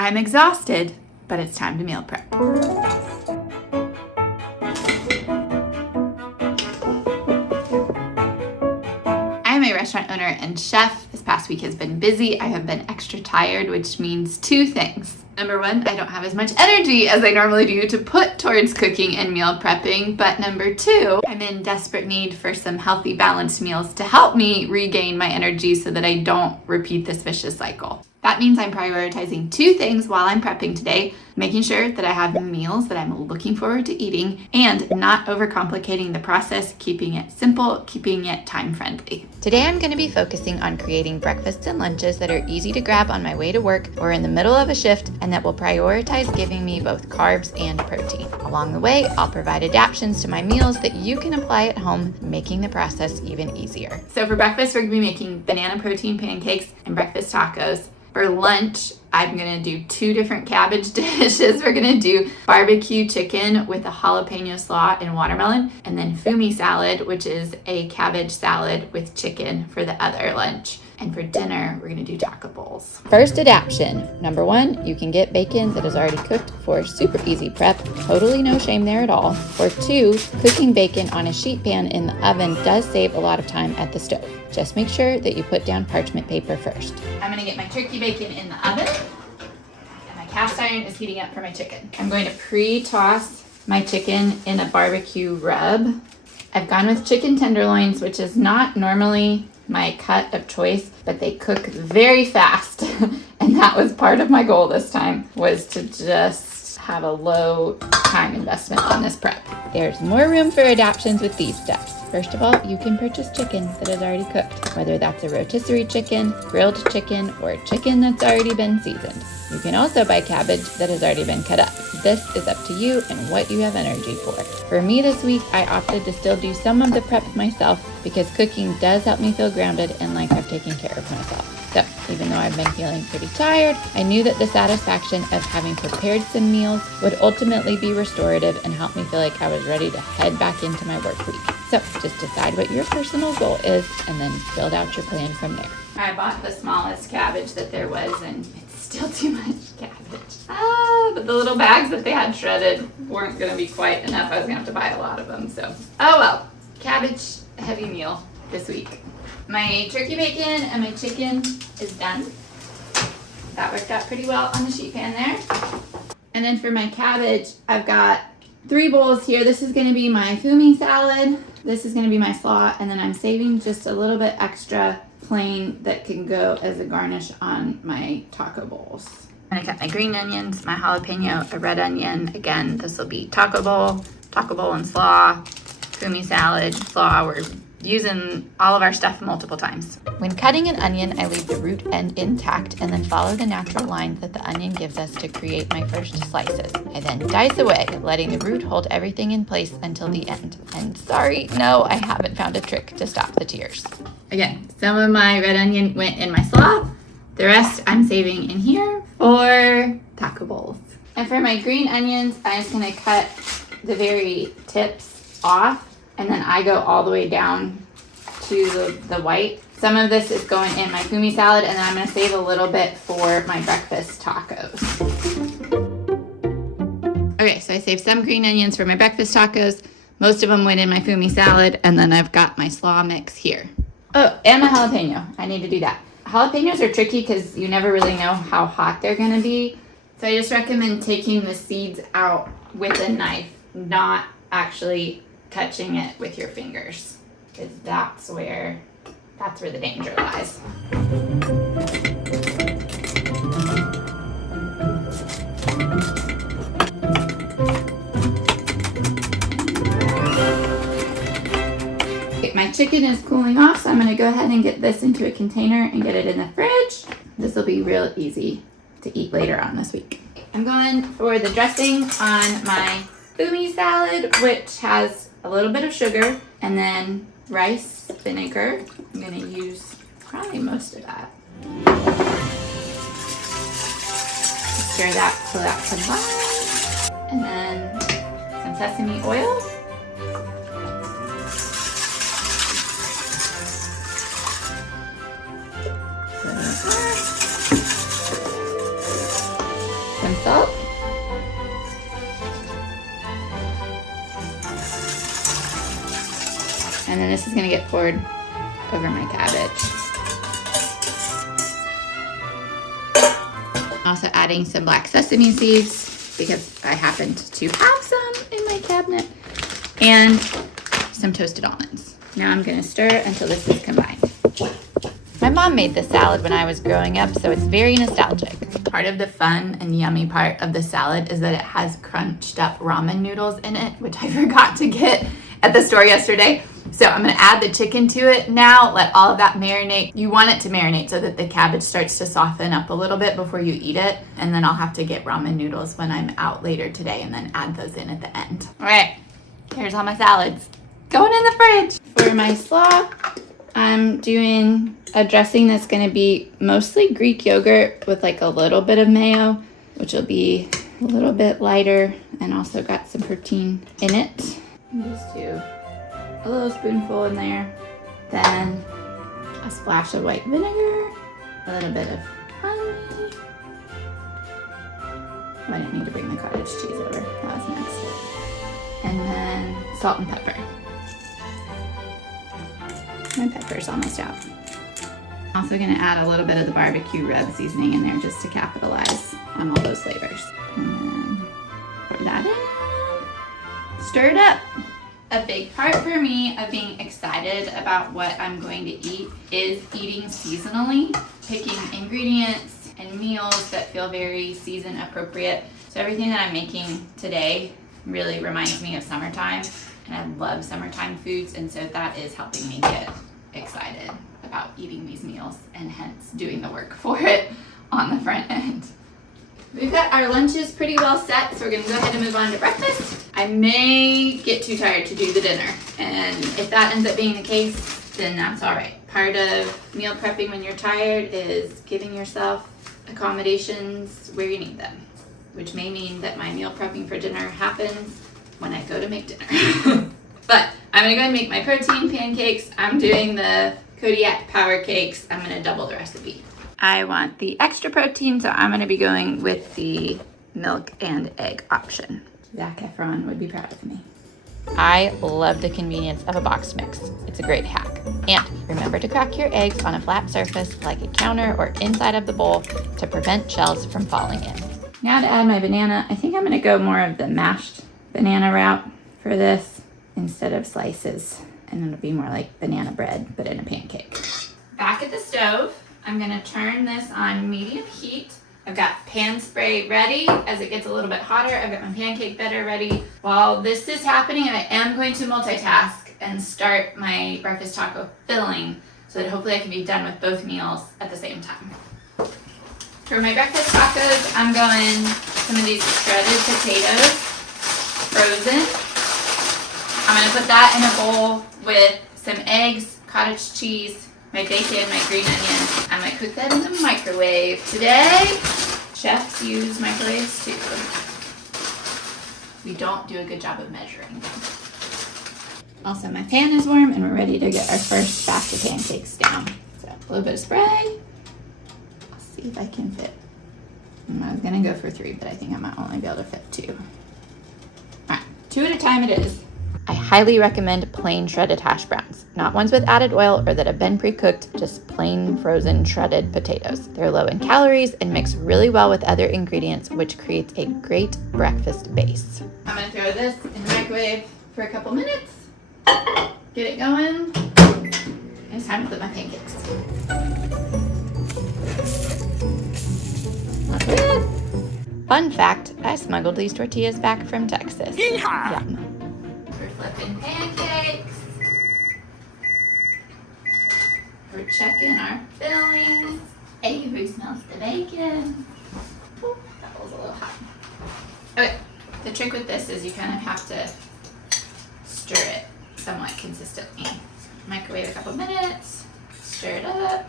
I'm exhausted, but it's time to meal prep. I am a restaurant owner and chef. This past week has been busy. I have been extra tired, which means two things. Number one, I don't have as much energy as I normally do to put towards cooking and meal prepping. But number two, I'm in desperate need for some healthy, balanced meals to help me regain my energy so that I don't repeat this vicious cycle. That means I'm prioritizing two things while I'm prepping today, making sure that I have meals that I'm looking forward to eating and not overcomplicating the process, keeping it simple, keeping it time-friendly. Today I'm going to be focusing on creating breakfasts and lunches that are easy to grab on my way to work or in the middle of a shift and that will prioritize giving me both carbs and protein. Along the way, I'll provide adaptations to my meals that you can apply at home, making the process even easier. So for breakfast, we're going to be making banana protein pancakes and breakfast tacos. For lunch, I'm gonna do two different cabbage dishes. We're gonna do barbecue chicken with a jalapeno slaw and watermelon, and then fumi salad, which is a cabbage salad with chicken for the other lunch. And for dinner, we're gonna do taco bowls. First adaptation. Number one, you can get bacon that is already cooked for super easy prep. Totally no shame there at all. Or two, cooking bacon on a sheet pan in the oven does save a lot of time at the stove. Just make sure that you put down parchment paper first. I'm gonna get my turkey bacon in the oven. And my cast iron is heating up for my chicken. I'm going to pre-toss my chicken in a barbecue rub. I've gone with chicken tenderloins, which is not normally my cut of choice, but they cook very fast. And that was part of my goal this time, was to just have a low time investment on this prep. There's more room for adaptations with these steps. First of all, you can purchase chicken that is already cooked, whether that's a rotisserie chicken, grilled chicken, or chicken that's already been seasoned. You can also buy cabbage that has already been cut up. This is up to you and what you have energy for. For me this week, I opted to still do some of the prep myself because cooking does help me feel grounded and like I've taken care of myself. So even though I've been feeling pretty tired, I knew that the satisfaction of having prepared some meals would ultimately be restorative and help me feel like I was ready to head back into my work week. So just decide what your personal goal is and then build out your plan from there. I bought the smallest cabbage that there was and it's still too much cabbage. But the little bags that they had shredded weren't gonna be quite enough. I was gonna have to buy a lot of them, so. Oh well, cabbage heavy meal this week. My turkey bacon and my chicken is done. That worked out pretty well on the sheet pan there. And then for my cabbage, I've got 3 bowls here. This is gonna be my fumi salad. This is gonna be my slaw, and then I'm saving just a little bit extra plain that can go as a garnish on my taco bowls. And I cut my green onions, my jalapeno, a red onion. Again, this will be taco bowl and slaw, fumi salad, slaw. We're using all of our stuff multiple times. When cutting an onion, I leave the root end intact and then follow the natural lines that the onion gives us to create my first slices. I then dice away, letting the root hold everything in place until the end. And sorry, no, I haven't found a trick to stop the tears. Again, some of my red onion went in my slaw. The rest I'm saving in here for taco bowls. And for my green onions, I'm just gonna cut the very tips off. And then I go all the way down to the white. Some of this is going in my fumi salad, and then I'm gonna save a little bit for my breakfast tacos. Okay, so I saved some green onions for my breakfast tacos. Most of them went in my fumi salad, and then I've got my slaw mix here. Oh, and my jalapeno. I need to do that. Jalapenos are tricky because you never really know how hot they're gonna be. So I just recommend taking the seeds out with a knife, not actually touching it with your fingers, because that's where the danger lies. Okay, my chicken is cooling off, so I'm gonna go ahead and get this into a container and get it in the fridge. This will be real easy to eat later on this week. I'm going for the dressing on my fumi salad, which has a little bit of sugar, and then rice vinegar. I'm gonna use probably most of that. Stir that till that combines. And then some sesame oil. some salt. And then this is gonna get poured over my cabbage. Also adding some black sesame seeds because I happened to have some in my cabinet, and some toasted almonds. Now I'm gonna stir until this is combined. My mom made this salad when I was growing up, so it's very nostalgic. Part of the fun and yummy part of the salad is that it has crunched up ramen noodles in it, which I forgot to get at the store yesterday. So I'm gonna add the chicken to it now, let all of that marinate. You want it to marinate so that the cabbage starts to soften up a little bit before you eat it. And then I'll have to get ramen noodles when I'm out later today and then add those in at the end. All right, here's all my salads. Going in the fridge. For my slaw, I'm doing a dressing that's gonna be mostly Greek yogurt with like a little bit of mayo, which will be a little bit lighter and also got some protein in it. Just do a little spoonful in there, then a splash of white vinegar, a little bit of honey. Oh, I didn't need to bring the cottage cheese over, that was nice. And then salt and pepper. My pepper's almost out. Also gonna add a little bit of the barbecue rub seasoning in there just to capitalize on all those flavors. And then pour that in. Stir it up. A big part for me of being excited about what I'm going to eat is eating seasonally, picking ingredients and meals that feel very season appropriate. So everything that I'm making today really reminds me of summertime, and I love summertime foods, and so that is helping me get excited about eating these meals and hence doing the work for it on the front end. We've got our lunches pretty well set, so we're gonna go ahead and move on to breakfast. I may get too tired to do the dinner, and if that ends up being the case, then that's all right. Part of meal prepping when you're tired is giving yourself accommodations where you need them, which may mean that my meal prepping for dinner happens when I go to make dinner. But I'm gonna go ahead and make my protein pancakes. I'm doing the Kodiak power cakes. I'm gonna double the recipe. I want the extra protein, so I'm gonna be going with the milk and egg option. Zac Efron would be proud of me. I love the convenience of a box mix. It's a great hack. And remember to crack your eggs on a flat surface like a counter or inside of the bowl to prevent shells from falling in. Now to add my banana, I think I'm gonna go more of the mashed banana route for this instead of slices. And it'll be more like banana bread, but in a pancake. Back at the stove, I'm gonna turn this on medium heat. I've got pan spray ready. As it gets a little bit hotter, I've got my pancake batter ready. While this is happening, I am going to multitask and start my breakfast taco filling so that hopefully I can be done with both meals at the same time. For my breakfast tacos, I'm going some of these shredded potatoes, frozen. I'm gonna put that in a bowl with some eggs, cottage cheese, my bacon, my green onions. I might cook that in the microwave today. Chefs use microwaves too. We don't do a good job of measuring. Also, my pan is warm and we're ready to get our first batch of pancakes down. So a little bit of spray. I'll see if I can fit. I was gonna go for 3, but I think I might only be able to fit 2. All right, 2 at a time it is. I highly recommend plain shredded hash browns, not ones with added oil or that have been pre-cooked, just plain frozen shredded potatoes. They're low in calories and mix really well with other ingredients, which creates a great breakfast base. I'm gonna throw this in the microwave for a couple minutes, get it going. It's time to flip my pancakes. That's it. Fun fact, I smuggled these tortillas back from Texas. Yeehaw! Yum. Flipping pancakes. We're checking our fillings. Avery smells the bacon. Oh, that was a little hot. Okay, the trick with this is you kind of have to stir it somewhat consistently. Microwave a couple minutes, stir it up,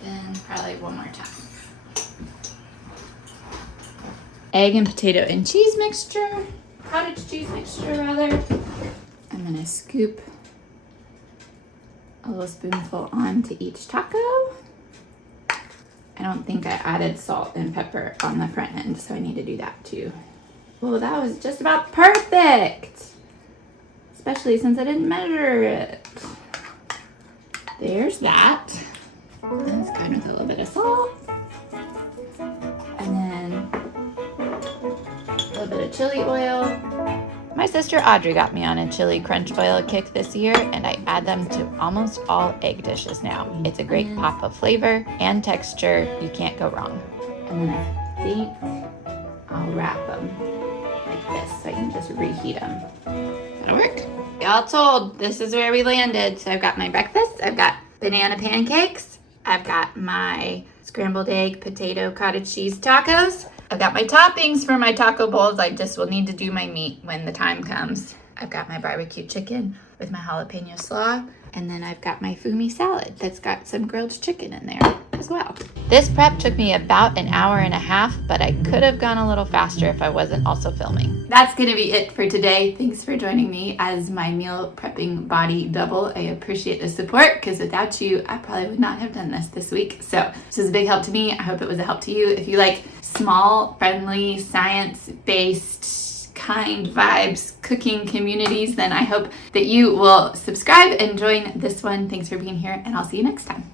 then probably one more time. Egg and potato and cheese mixture. Cottage cheese mixture rather. I'm gonna scoop a little spoonful onto each taco. I don't think I added salt and pepper on the front end, so I need to do that too. Well, that was just about perfect, especially since I didn't measure it. There's that. That's kind of a little bit of salt. And then a little bit of chili oil. My sister Audrey got me on a chili crunch oil kick this year, and I add them to almost all egg dishes now. It's a great pop of flavor and texture. You can't go wrong. And then I think I'll wrap them like this so I can just reheat them. That'll work. Y'all told, this is where we landed. So I've got my breakfast. I've got banana pancakes. I've got my scrambled egg potato cottage cheese tacos. I've got my toppings for my taco bowls. I just will need to do my meat when the time comes. I've got my barbecue chicken with my jalapeno slaw. And then I've got my fumi salad that's got some grilled chicken in there as well. This prep took me about an hour and a half, but I could have gone a little faster if I wasn't also filming. That's gonna be it for today. Thanks for joining me as my meal prepping body double. I appreciate the support, because without you, I probably would not have done this week. So this is a big help to me. I hope it was a help to you. If you like small, friendly, science-based, kind vibes cooking communities, then I hope that you will subscribe and join this one. Thanks for being here, and I'll see you next time.